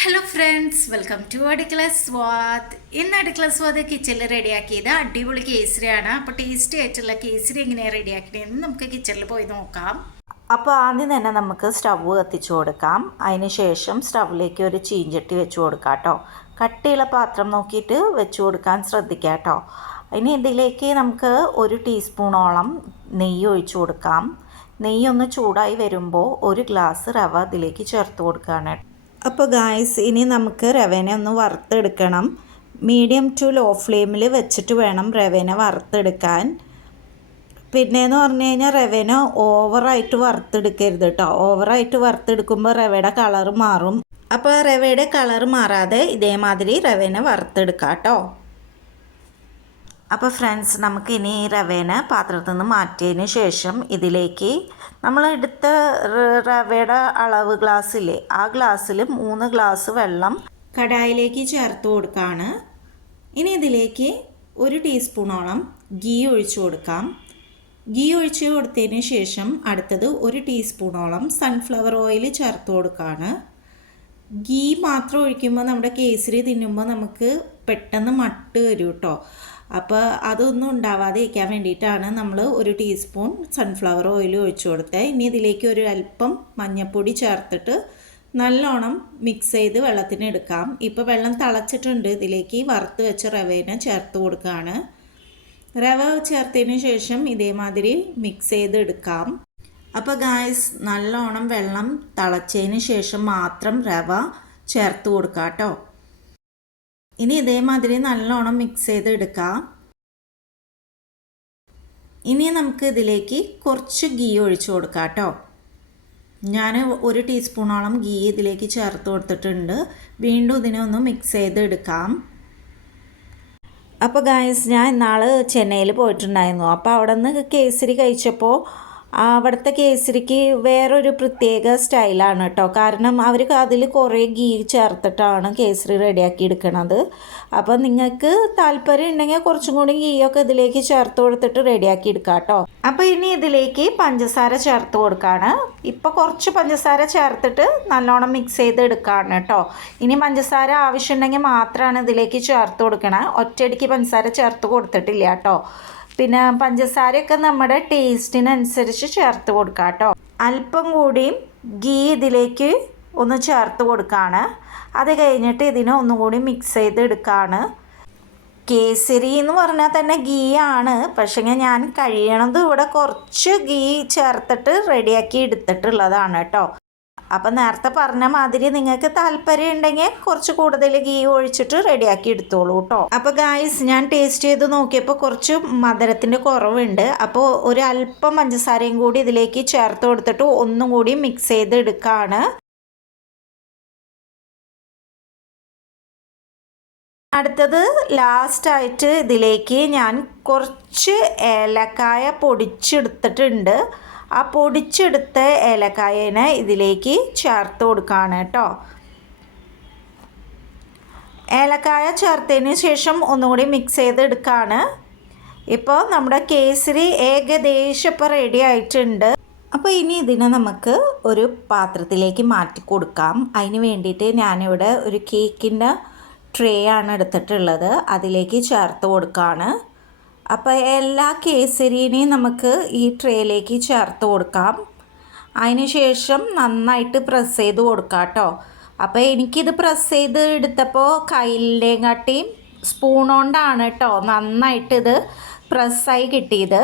Hello friends, welcome to അടുക്കള സ്വാദ്. ഇന്ന് അടുക്കള സ്വാദ് കിച്ചണിൽ റെഡിയാക്കിയത് അടിപൊളി കേസരിയാണ്. അപ്പോൾ ടേസ്റ്റി ആയിട്ടുള്ള കേസരി എങ്ങനെയാണ് റെഡിയാക്കിയതെന്ന് നമുക്ക് കിച്ചണിൽ പോയി നോക്കാം. അപ്പോൾ ആദ്യം തന്നെ നമുക്ക് സ്റ്റവ് കത്തിച്ചു കൊടുക്കാം. അതിന് ശേഷം സ്റ്റവിലേക്ക് ഒരു ചീഞ്ചട്ടി വെച്ച് കൊടുക്കാം കേട്ടോ. കട്ടിയുള്ള പാത്രം നോക്കിയിട്ട് വെച്ച് കൊടുക്കാൻ ശ്രദ്ധിക്കാം കേട്ടോ. ഇനി ഇതിലേക്ക് നമുക്ക് 1 ടീസ്പൂണോളം നെയ്യ് ഒഴിച്ചു കൊടുക്കാം. നെയ്യ് ഒന്ന് ചൂടായി വരുമ്പോൾ 1 ഗ്ലാസ് റവ ഇതിലേക്ക് ചേർത്ത് കൊടുക്കുകയാണ്. അപ്പോൾ ഗായ്സ്, ഇനി നമുക്ക് റവേനെ ഒന്ന് വറുത്തെടുക്കണം. മീഡിയം ടു ലോ ഫ്ലെയിമിൽ വെച്ചിട്ട് വേണം റവേനെ വറുത്തെടുക്കാൻ. പിന്നെയെന്ന് പറഞ്ഞു കഴിഞ്ഞാൽ റവേനെ ഓവറായിട്ട് വറുത്തെടുക്കരുത് കേട്ടോ. ഓവറായിട്ട് വറുത്തെടുക്കുമ്പോൾ റവയുടെ കളറ് മാറും. അപ്പോൾ റവയുടെ കളറ് മാറാതെ ഇതേമാതിരി റവേനെ വറുത്തെടുക്കാം കേട്ടോ. അപ്പോൾ ഫ്രണ്ട്സ്, നമുക്ക് ഇനി ഈ റവേനെ പാത്രത്തിൽ നിന്ന് മാറ്റിയതിന് ശേഷം ഇതിലേക്ക് നമ്മൾ എടുത്ത റവയുടെ അളവ് ഗ്ലാസ്സില്ലേ, ആ ഗ്ലാസ്സിൽ 3 ഗ്ലാസ് വെള്ളം കടായിലേക്ക് ചേർത്ത് കൊടുക്കുകയാണ്. ഇനി ഇതിലേക്ക് 1 ടീസ്പൂണോളം ഗീ ഒഴിച്ചു കൊടുക്കാം. ഗീ ഒഴിച്ച് കൊടുത്തതിന് ശേഷം അടുത്തത് 1 ടീസ്പൂണോളം സൺഫ്ലവർ ഓയിൽ ചേർത്ത് കൊടുക്കുകയാണ്. ഗീ മാത്രം ഒഴിക്കുമ്പോൾ നമ്മുടെ കേസരി തിന്നുമ്പോൾ നമുക്ക് പെട്ടെന്ന് മട്ട് വരും കേട്ടോ. അപ്പോൾ അതൊന്നും ഉണ്ടാവാതെ ഇരിക്കാൻ വേണ്ടിയിട്ടാണ് നമ്മൾ 1 ടീസ്പൂൺ സൺഫ്ലവർ ഓയിൽ ഒഴിച്ചു കൊടുത്തത്. ഇനി ഇതിലേക്ക് ഒരു അല്പം മഞ്ഞൾപ്പൊടി ചേർത്തിട്ട് നല്ലോണം മിക്സ് ചെയ്ത് വെള്ളത്തിന് എടുക്കാം. ഇപ്പോൾ വെള്ളം തിളച്ചിട്ടുണ്ട്. ഇതിലേക്ക് വറുത്ത് വെച്ച റവേനെ ചേർത്ത് കൊടുക്കുകയാണ്. റവ ചേർത്തതിന് ശേഷം ഇതേമാതിരി മിക്സ് ചെയ്ത് എടുക്കാം. അപ്പോൾ ഗായ്സ്, നല്ലോണം വെള്ളം തിളച്ചതിന് ശേഷം മാത്രം റവ ചേർത്ത് കൊടുക്കാം കേട്ടോ. ഇനി ഇതേമാതിരി നല്ലോണം മിക്സ് ചെയ്ത് എടുക്കാം. ഇനി നമുക്ക് ഇതിലേക്ക് കുറച്ച് ഗീ ഒഴിച്ചു കൊടുക്കാം കേട്ടോ. ഞാൻ 1 ടീസ്പൂണോളം ഗീ ഇതിലേക്ക് ചേർത്ത് കൊടുത്തിട്ടുണ്ട്. വീണ്ടും ഇതിനെ ഒന്ന് മിക്സ് ചെയ്ത് എടുക്കാം. അപ്പോൾ ഗായ്സ്, ഞാൻ ഇന്നാൾ ചെന്നൈയിൽ പോയിട്ടുണ്ടായിരുന്നു. അപ്പോൾ അവിടെ നിന്ന് കേസരി കഴിച്ചപ്പോൾ അവിടുത്തെ കേസരിക്ക് വേറൊരു പ്രത്യേക സ്റ്റൈലാണ് കേട്ടോ. കാരണം അവർ അതിൽ കുറേ ഗീ ചേർത്തിട്ടാണ് കേസരി റെഡിയാക്കി എടുക്കണത്. അപ്പോൾ നിങ്ങൾക്ക് താല്പര്യം ഉണ്ടെങ്കിൽ കുറച്ചും കൂടി ഗീയൊക്കെ ഇതിലേക്ക് ചേർത്ത് കൊടുത്തിട്ട് റെഡിയാക്കി എടുക്കാം കേട്ടോ. അപ്പോൾ ഇനി ഇതിലേക്ക് പഞ്ചസാര ചേർത്ത് കൊടുക്കുകയാണ്. ഇപ്പോൾ കുറച്ച് പഞ്ചസാര ചേർത്തിട്ട് നല്ലോണം മിക്സ് ചെയ്ത് എടുക്കുകയാണ് കേട്ടോ. ഇനി പഞ്ചസാര ആവശ്യമുണ്ടെങ്കിൽ മാത്രമാണ് ഇതിലേക്ക് ചേർത്ത് കൊടുക്കണം. ഒറ്റയടിക്ക് പഞ്ചസാര ചേർത്ത് കൊടുത്തിട്ടില്ല കേട്ടോ. പിന്നെ പഞ്ചസാരയൊക്കെ നമ്മുടെ ടേസ്റ്റിനനുസരിച്ച് ചേർത്ത് കൊടുക്കാം കേട്ടോ. അല്പം കൂടിയും ഗീ ഇതിലേക്ക് ഒന്ന് ചേർത്ത് കൊടുക്കുകയാണ്. അത് കഴിഞ്ഞിട്ട് ഇതിനെ ഒന്നുകൂടി മിക്സ് ചെയ്ത് എടുക്കുകയാണ്. കേസരി എന്ന് പറഞ്ഞാൽ തന്നെ ഗീ ആണ്. പക്ഷേ ഞാൻ കഴിയണത് ഇവിടെ കുറച്ച് ഗീ ചേർത്തിട്ട് റെഡിയാക്കി എടുത്തിട്ടുള്ളതാണ് കേട്ടോ. അപ്പം നേരത്തെ പറഞ്ഞ മാതിരി നിങ്ങൾക്ക് താല്പര്യം ഉണ്ടെങ്കിൽ കുറച്ച് കൂടുതൽ ഗീ ഒഴിച്ചിട്ട് റെഡിയാക്കി എടുത്തോളൂ കേട്ടോ. അപ്പോൾ ഗായ്സ്, ഞാൻ ടേസ്റ്റ് ചെയ്ത് നോക്കിയപ്പോൾ കുറച്ച് മധുരത്തിൻ്റെ കുറവുണ്ട്. അപ്പോൾ ഒരു അല്പം പഞ്ചസാരയും കൂടി ഇതിലേക്ക് ചേർത്ത് കൊടുത്തിട്ട് ഒന്നും കൂടി മിക്സ് ചെയ്ത് എടുക്കുകയാണ്. അടുത്തത് ലാസ്റ്റായിട്ട് ഇതിലേക്ക് ഞാൻ കുറച്ച് ഏലക്കായ പൊടിച്ചെടുത്തിട്ടുണ്ട്. ആ പൊടിച്ചെടുത്ത ഏലക്കായനെ ഇതിലേക്ക് ചേർത്ത് കൊടുക്കുകയാണ് കേട്ടോ. ഏലക്കായ ചേർത്തതിന് ശേഷം ഒന്നുകൂടി മിക്സ് ചെയ്തെടുക്കുകയാണ്. ഇപ്പോൾ നമ്മുടെ കേസരി ഏകദേശം ഇപ്പോൾ റെഡി ആയിട്ടുണ്ട്. അപ്പോൾ ഇനി ഇതിനെ നമുക്ക് ഒരു പാത്രത്തിലേക്ക് മാറ്റി കൊടുക്കാം. അതിന് വേണ്ടിയിട്ട് ഞാനിവിടെ ഒരു കേക്കിൻ്റെ ട്രേ ആണ് എടുത്തിട്ടുള്ളത്. അതിലേക്ക് ചേർത്ത് കൊടുക്കുകയാണ്. അപ്പോൾ എല്ലാ കേസരിനെയും നമുക്ക് ഈ ട്രേയിലേക്ക് ചേർത്ത് കൊടുക്കാം. അതിന് ശേഷം നന്നായിട്ട് പ്രസ് ചെയ്ത് കൊടുക്കാം കേട്ടോ. അപ്പോൾ എനിക്കിത് പ്രസ് ചെയ്ത് എടുത്തപ്പോൾ കയ്യിലേയും കാട്ടിയും സ്പൂൺ കൊണ്ടാണ് കേട്ടോ നന്നായിട്ടിത് പ്രസ്സായി കിട്ടിയത്.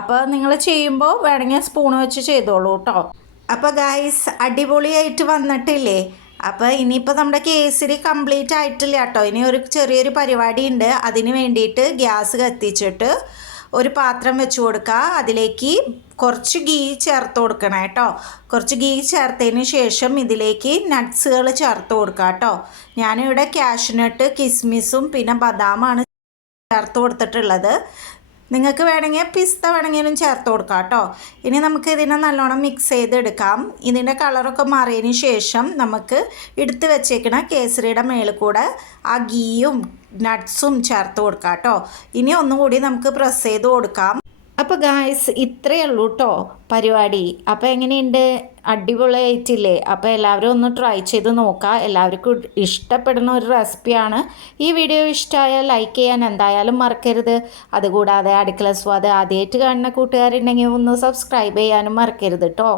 അപ്പോൾ നിങ്ങൾ ചെയ്യുമ്പോൾ വേണമെങ്കിൽ സ്പൂൺ വെച്ച് ചെയ്തോളൂ കേട്ടോ. അപ്പോൾ ഗായ്സ്, അടിപൊളിയായിട്ട് വന്നിട്ടില്ലേ? അപ്പോൾ ഇനിയിപ്പോൾ നമ്മുടെ കേസരി കംപ്ലീറ്റ് ആയിട്ടില്ല കേട്ടോ. ഇനി ഒരു ചെറിയൊരു പരിപാടി ഉണ്ട്. അതിന് വേണ്ടിയിട്ട് ഗ്യാസ് കത്തിച്ചിട്ട് ഒരു പാത്രം വെച്ച് കൊടുക്കുക. അതിലേക്ക് കുറച്ച് ഗീ ചേർത്ത് കൊടുക്കണം കേട്ടോ. കുറച്ച് ഗീ ചേർത്തതിന് ശേഷം ഇതിലേക്ക് നട്ട്സുകൾ ചേർത്ത് കൊടുക്കുക കേട്ടോ. ഞാനിവിടെ കാഷ്നട്ട്, കിസ്മിസും പിന്നെ ബദാമാണ് ചേർത്ത് കൊടുത്തിട്ടുള്ളത്. നിങ്ങൾക്ക് വേണമെങ്കിൽ പിസ്ത വേണമെങ്കിലും ചേർത്ത് കൊടുക്കാം കേട്ടോ. ഇനി നമുക്ക് ഇതിനെ നല്ലോണം മിക്സ് ചെയ്തെടുക്കാം. ഇതിൻ്റെ കളറൊക്കെ മാറിയതിന് ശേഷം നമുക്ക് എടുത്ത് വെച്ചേക്കണ കേസരിയുടെ മേളിൽ കൂടെ ആ ഗീയും നട്ട്സും ചേർത്ത് കൊടുക്കാം കേട്ടോ. ഇനി ഒന്നും കൂടി നമുക്ക് പ്രസ് ചെയ്ത് കൊടുക്കാം. അപ്പോൾ ഗായ്സ് ഇത്രയേ ഉള്ളൂ കേട്ടോ പരിപാടി. അപ്പോൾ എങ്ങനെയുണ്ട്, അടിപൊളിയായിട്ടില്ലേ? അപ്പോൾ എല്ലാവരും ഒന്ന് ട്രൈ ചെയ്ത് നോക്കാം. എല്ലാവർക്കും ഇഷ്ടപ്പെടുന്ന ഒരു റെസിപ്പിയാണ്. ഈ വീഡിയോ ഇഷ്ടമായാൽ ലൈക്ക് ചെയ്യാൻ എന്തായാലും മറക്കരുത്. അതുകൂടാതെ അടുക്കള സ്വാദ് ആദ്യമായിട്ട് കാണുന്ന കൂട്ടുകാരുണ്ടെങ്കിൽ ഒന്ന് സബ്സ്ക്രൈബ് ചെയ്യാനും മറക്കരുത് കേട്ടോ.